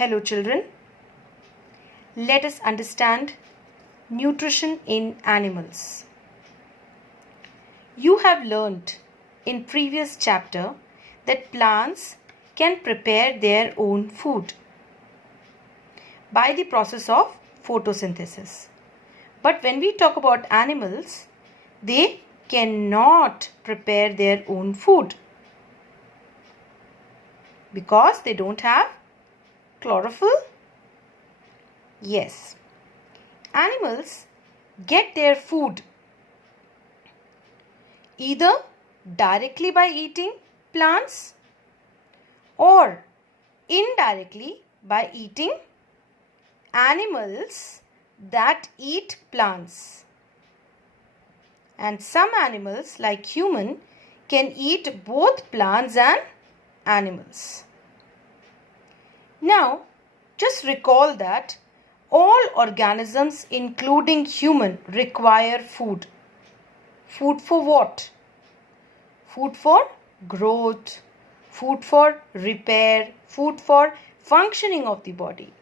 Hello children, let us understand nutrition in animals. You have learnt in previous chapter that plants can prepare their own food by the process of photosynthesis. But when we talk about animals, they cannot prepare their own food because they don't have chlorophyll? Yes. Animals get their food either directly by eating plants or indirectly by eating animals that eat plants. And some animals like human can eat both plants and animals. Now, just recall that all organisms including human require food. Food for what? Food for growth, food for repair, food for functioning of the body.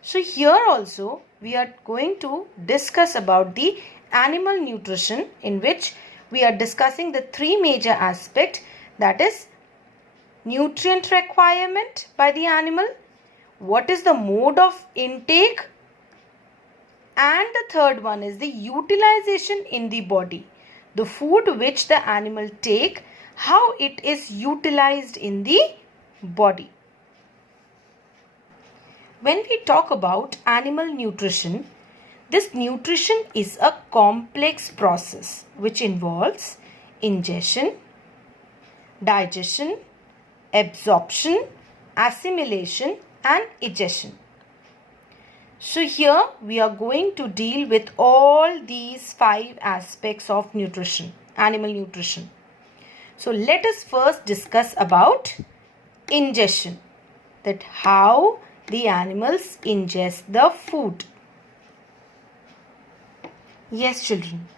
So here also we are going to discuss about the animal nutrition, in which we are discussing the three major aspects, that is nutrient requirement by the animal, what is the mode of intake, and the third one is the utilization in the body. The food which the animal take, how it is utilized in the body. When we talk about animal nutrition, this nutrition is a complex process which involves ingestion, digestion, absorption, assimilation and egestion. So here we are going to deal with all these 5 aspects of nutrition, animal nutrition. So let us first discuss about ingestion, that how the animals ingest the food. Yes children,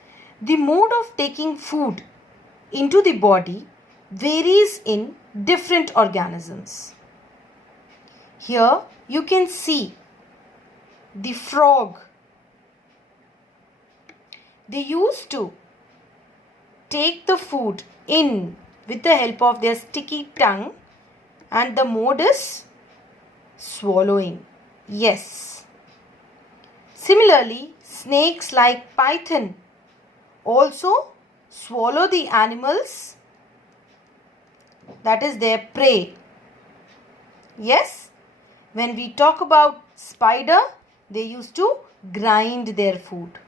the mode of taking food into the body varies in different organisms. Here you can see the frog. They used to take the food in with the help of their sticky tongue, and the mode is swallowing. Yes. Similarly, snakes like python also swallow the animals, that is their prey. Yes. When we talk about spider, they used to grind their food.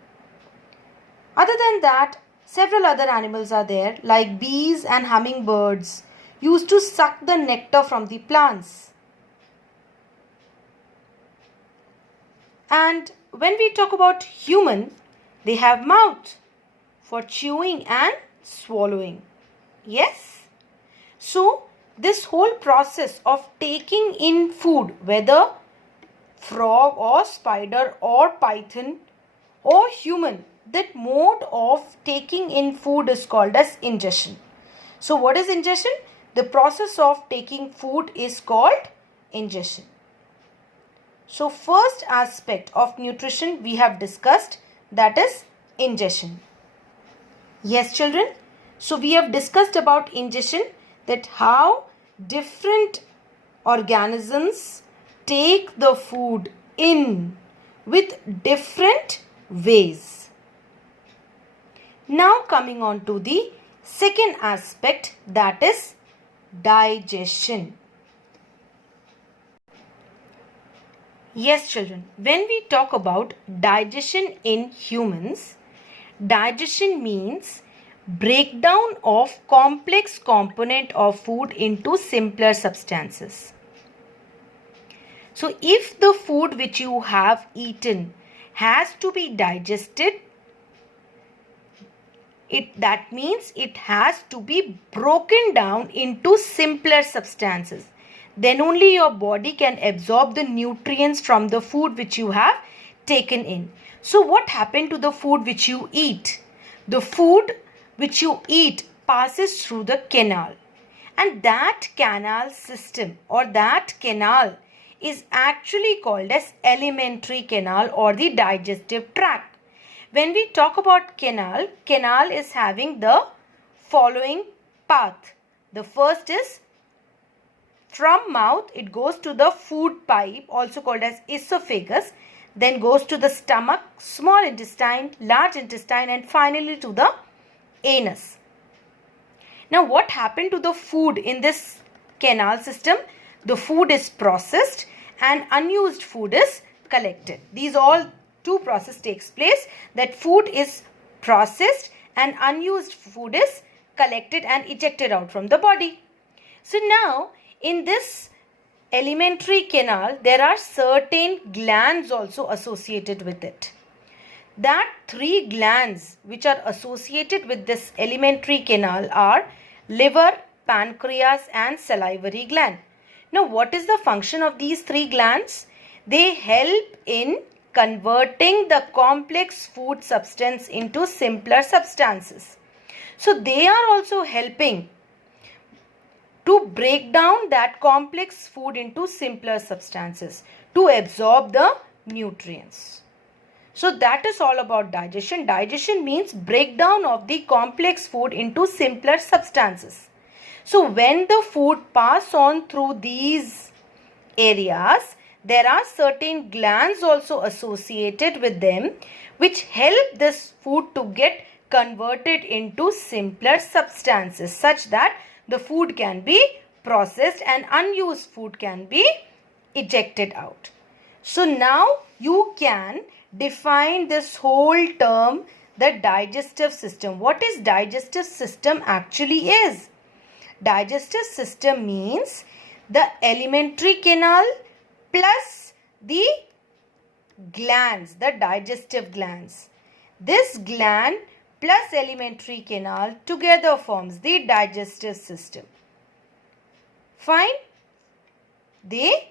Other than that, several other animals are there, like bees and hummingbirds used to suck the nectar from the plants. And when we talk about human, they have mouth for chewing and swallowing. Yes. So this whole process of taking in food, whether frog or spider or python or human, that mode of taking in food is called as ingestion. So what is ingestion? The process of taking food is called ingestion. So first aspect of nutrition we have discussed, that is ingestion. Yes children, so we have discussed about ingestion, that how different organisms take the food in with different ways. Now coming on to the second aspect, that is digestion. Yes children, when we talk about digestion in humans, digestion means breakdown of complex component of food into simpler substances. So if the food which you have eaten has to be digested, that means it has to be broken down into simpler substances. Then only your body can absorb the nutrients from the food which you have taken in. So what happened to the food which you eat? The food which you eat passes through the canal, and that canal system or that canal is actually called as alimentary canal or the digestive tract. When we talk about canal, canal is having the following path. The first is from mouth, it goes to the food pipe, also called as esophagus, then goes to the stomach, small intestine, large intestine, and finally to the anus. Now, what happened to the food in this canal system? The food is processed and unused food is collected. These all two processes takes place, that food is processed and unused food is collected and ejected out from the body. So now in this alimentary canal, there are certain glands also associated with it. That 3 glands which are associated with this alimentary canal are liver, pancreas and salivary gland. Now, what is the function of these 3 glands? They help in converting the complex food substance into simpler substances. So, they are also helping to break down that complex food into simpler substances to absorb the nutrients. So that is all about digestion. Digestion means breakdown of the complex food into simpler substances. So when the food pass on through these areas, there are certain glands also associated with them which help this food to get converted into simpler substances such that the food can be processed and unused food can be ejected out. So now you can define this whole term, the digestive system. What is digestive system actually is? Digestive system means the alimentary canal plus the glands, the digestive glands. This gland plus alimentary canal together forms the digestive system. Fine? They,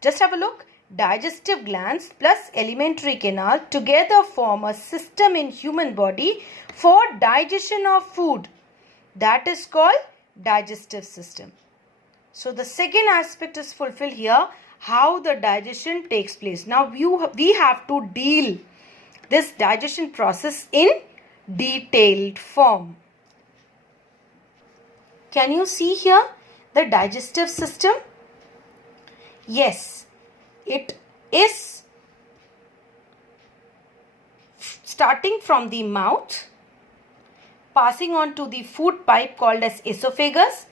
just have a look. Digestive glands plus alimentary canal together form a system in human body for digestion of food. That is called digestive system. So the second aspect is fulfilled here, how the digestion takes place. Now we have to deal this digestion process in detailed form. Can you see here the digestive system? Yes. It is starting from the mouth, passing on to the food pipe called as esophagus.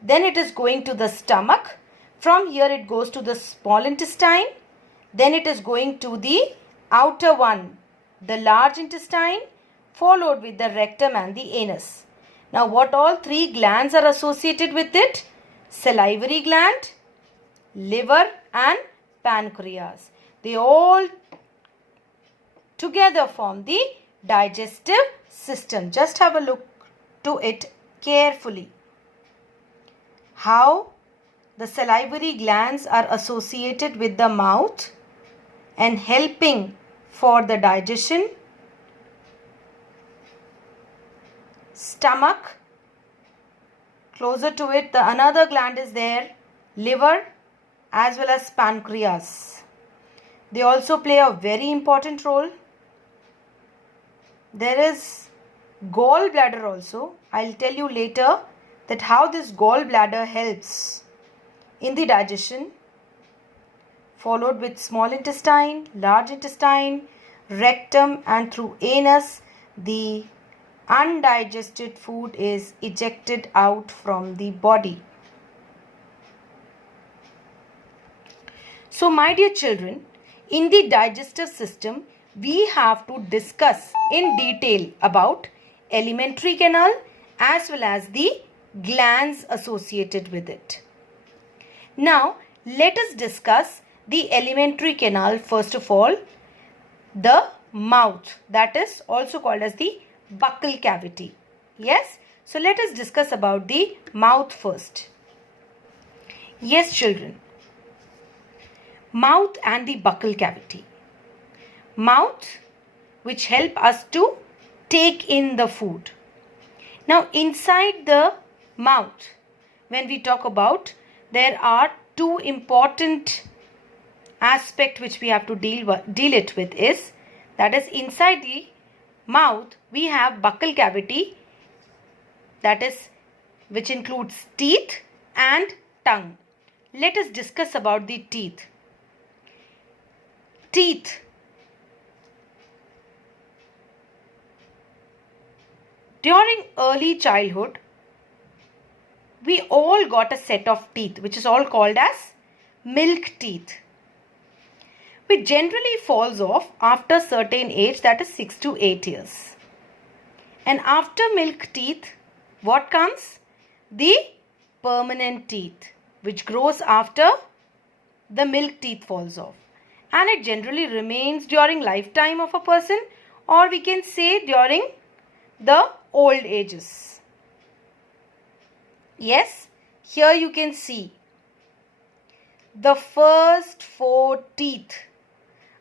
Then it is going to the stomach. From here it goes to the small intestine. Then it is going to the outer one, the large intestine, followed with the rectum and the anus. Now what all 3 glands are associated with it? Salivary gland, liver and pancreas. They all together form the digestive system. Just have a look to it carefully. How the salivary glands are associated with the mouth and helping for the digestion. Stomach, closer to it, the another gland is there, liver as well as pancreas. They also play a very important role. There is gallbladder also. I'll tell you later that how this gallbladder helps in the digestion. Followed with small intestine, large intestine, rectum and through anus, the undigested food is ejected out from the body. So my dear children, in the digestive system, we have to discuss in detail about alimentary canal as well as the glands associated with it. Now, let us discuss the alimentary canal first of all, the mouth, that is also called as the buccal cavity. Yes, so let us discuss about the mouth first. Yes children, mouth and the buccal cavity. Mouth which help us to take in the food. Now inside the mouth, when we talk about, there are 2 important aspect which we have to deal it with is, that is, inside the mouth we have buccal cavity, that is, which includes teeth and tongue. Let us discuss about the teeth. Teeth. During early childhood, we all got a set of teeth which is all called as milk teeth, which generally falls off after a certain age, that is 6 to 8 years. And after milk teeth, what comes? The permanent teeth, which grows after the milk teeth falls off. And it generally remains during lifetime of a person, or we can say during the old ages. Yes, here you can see the first 4 teeth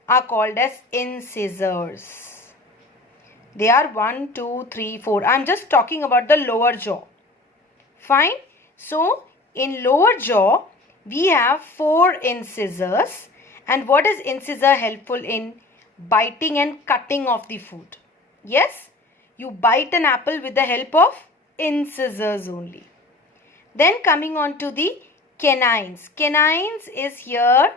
are called as incisors. They are 1, 2, 3, 4. I am just talking about the lower jaw. Fine. So, in lower jaw, we have 4 incisors. And what is incisor helpful in? Biting and cutting of the food. Yes, you bite an apple with the help of incisors only. Then coming on to the canines. Canines is here,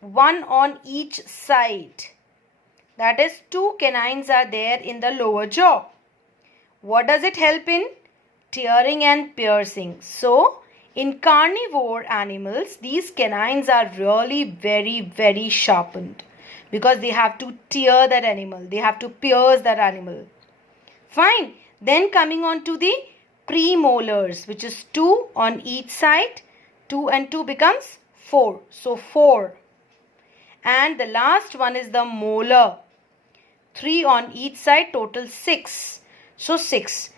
1 on each side. That is, 2 canines are there in the lower jaw. What does it help in? Tearing and piercing. So, in carnivore animals, these canines are really very sharpened, because they have to tear that animal. They have to pierce that animal. Fine. Then coming on to the premolars, which is 2 on each side. 2 and 2 becomes 4. So 4. And the last one is the molar. 3 on each side, total 6. So 6.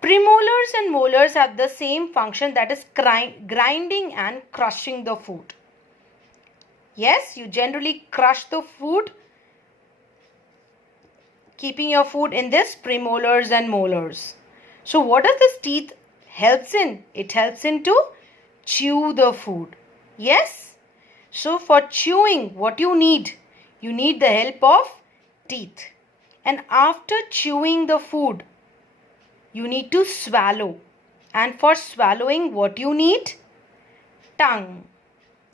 Premolars and molars have the same function, that is grinding and crushing the food. Yes, you generally crush the food, keeping your food in this premolars and molars. So what does this teeth helps in? It helps in to chew the food. Yes. So for chewing, what you need? You need the help of teeth. And after chewing the food, you need to swallow. And for swallowing, what you need? Tongue.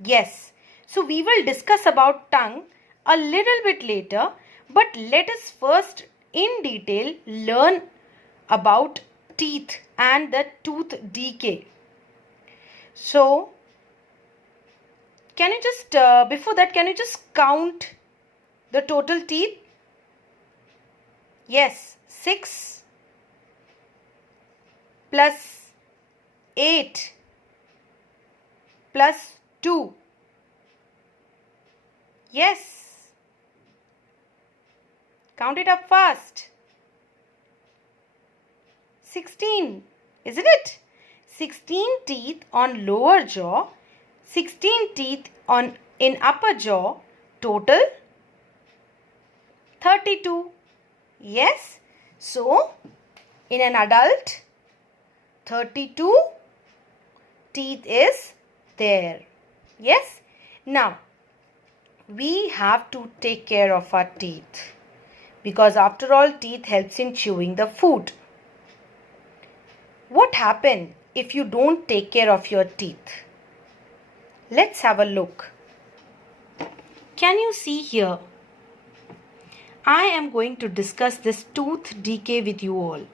Yes. So we will discuss about tongue a little bit later. But let us first in detail learn about teeth and the tooth decay. So, can you just, before that, can you just count the total teeth? Yes, 6 plus 8 plus 2. Yes. Count it up fast. 16, isn't it? 16 teeth on lower jaw, 16 teeth in upper jaw, total 32. Yes. So, in an adult, 32 teeth is there. Yes. Now, we have to take care of our teeth, because after all, teeth helps in chewing the food. What happens if you don't take care of your teeth? Let's have a look. Can you see here? I am going to discuss this tooth decay with you all.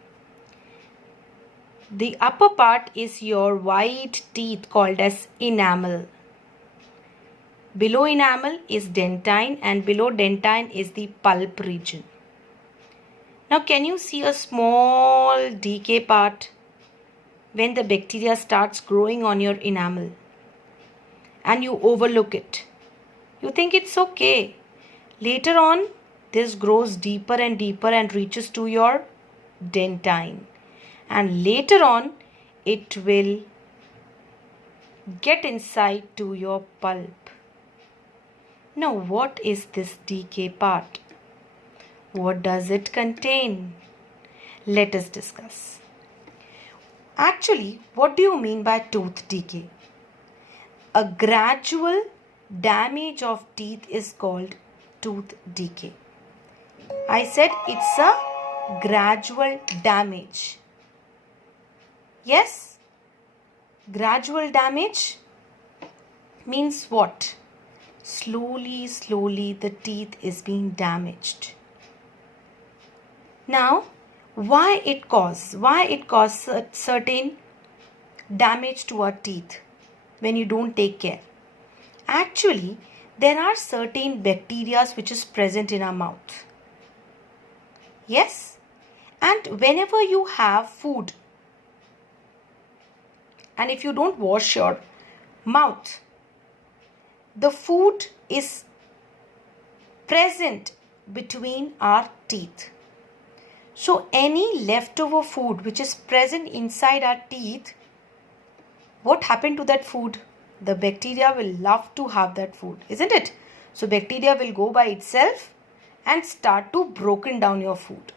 The upper part is your white teeth called as enamel. Below enamel is dentine, and below dentine is the pulp region. Now can you see a small decay part when the bacteria starts growing on your enamel and you overlook it? You think it's okay. Later on, this grows deeper and deeper and reaches to your dentine. And later on, it will get inside to your pulp. Now, what is this decay part? What does it contain? Let us discuss. Actually, what do you mean by tooth decay? A gradual damage of teeth is called tooth decay. I said it's a gradual damage. Yes, gradual damage means what? Slowly the teeth is being damaged. Now, why it causes certain damage to our teeth when you don't take care? Actually, there are certain bacteria which is present in our mouth. Yes, and whenever you have food and if you don't wash your mouth, the food is present between our teeth. So any leftover food which is present inside our teeth, what happened to that food? The bacteria will love to have that food, isn't it? So bacteria will go by itself and start to broken down your food.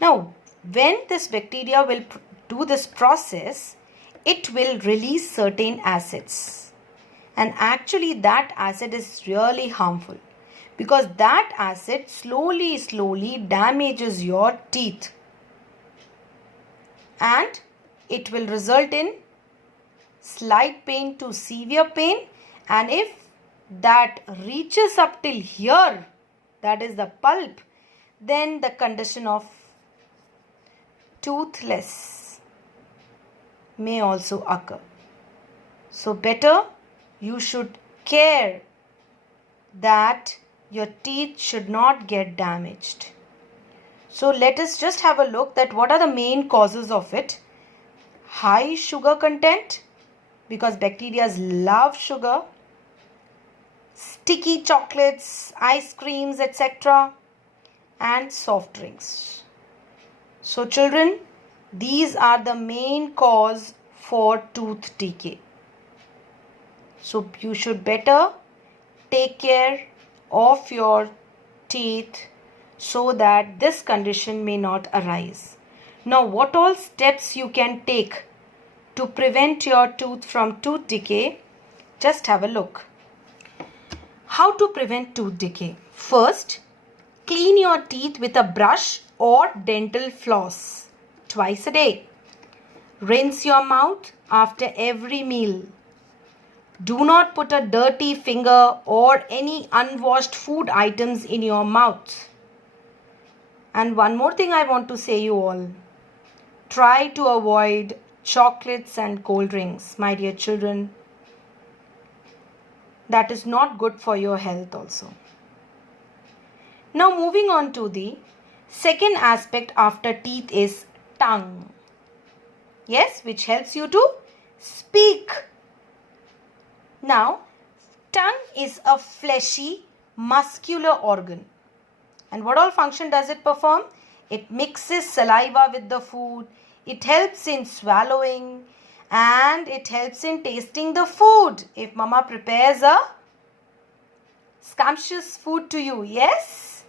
Now, when this bacteria will do this process, it will release certain acids. And actually that acid is really harmful because that acid slowly damages your teeth. And it will result in slight pain to severe pain, and if that reaches up till here, that is the pulp, then the condition of toothless may also occur. So better you should care that your teeth should not get damaged. So let us just have a look that what are the main causes of it. High sugar content, because bacteria love sugar, sticky chocolates, ice creams, etc., and soft drinks. So children, these are the main cause for tooth decay. So you should better take care of your teeth so that this condition may not arise. Now, what all steps you can take to prevent your tooth from tooth decay? Just have a look. How to prevent tooth decay? First, clean your teeth with a brush or dental floss twice a day. Rinse your mouth after every meal. Do not put a dirty finger or any unwashed food items in your mouth. And one more thing I want to say you all. Try to avoid chocolates and cold drinks, my dear children. That is not good for your health also. Now moving on to the second aspect after teeth is tongue. Yes, which helps you to speak. Now, tongue is a fleshy, muscular organ. And what all function does it perform? It mixes saliva with the food. It helps in swallowing and it helps in tasting the food. If mama prepares a scrumptious food to you, yes?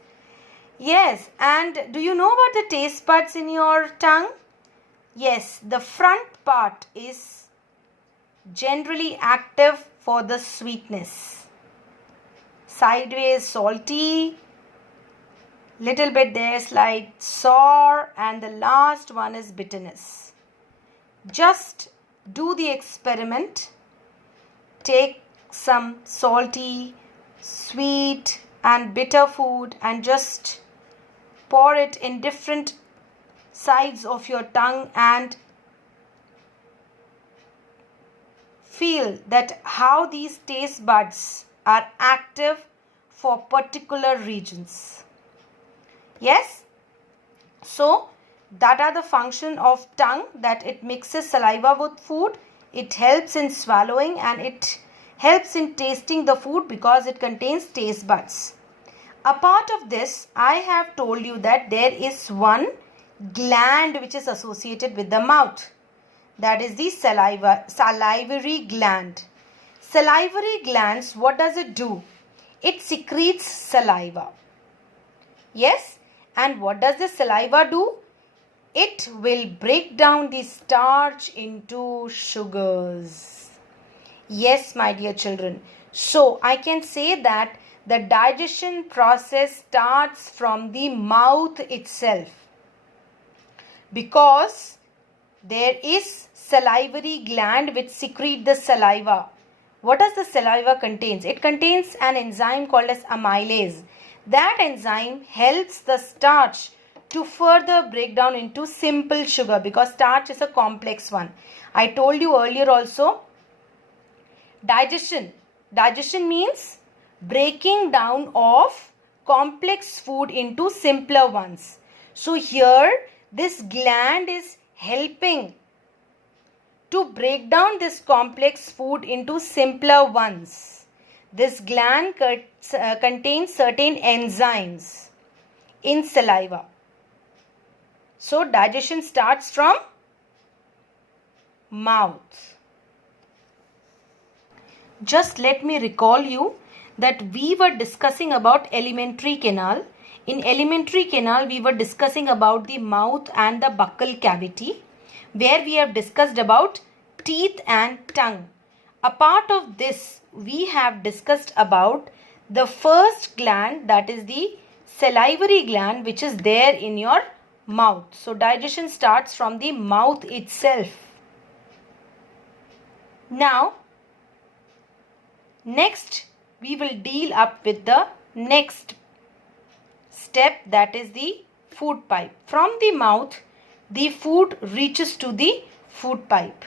Yes, and do you know about the taste buds in your tongue? Yes, the front part is generally active for the sweetness. Sideways salty, little bit there slight sour, and the last one is bitterness. Just do the experiment. Take some salty, sweet and bitter food and just pour it in different sides of your tongue and feel that how these taste buds are active for particular regions. Yes? So, that are the function of tongue, that it mixes saliva with food. It helps in swallowing and it helps in tasting the food because it contains taste buds. Apart of this, I have told you that there is one gland which is associated with the mouth. That is the salivary gland. Salivary glands, what does it do? It secretes saliva. Yes, and what does the saliva do? It will break down the starch into sugars. Yes, my dear children. So I can say that the digestion process starts from the mouth itself, because there is salivary gland which secrete the saliva. What does the saliva contains? It contains an enzyme called as amylase. That enzyme helps the starch to further break down into simple sugar, because starch is a complex one. I told you earlier also, digestion means breaking down of complex food into simpler ones. So here this gland is helping to break down this complex food into simpler ones. This gland contains certain enzymes in saliva. So digestion starts from mouth. Just let me recall you that we were discussing about alimentary canal. In alimentary canal, we were discussing about the mouth and the buccal cavity, where we have discussed about teeth and tongue. A part of this, we have discussed about the first gland, that is the salivary gland, which is there in your mouth. So digestion starts from the mouth itself. Now, next we will deal up with the next step, that is the food pipe. From the mouth, the food reaches to the food pipe.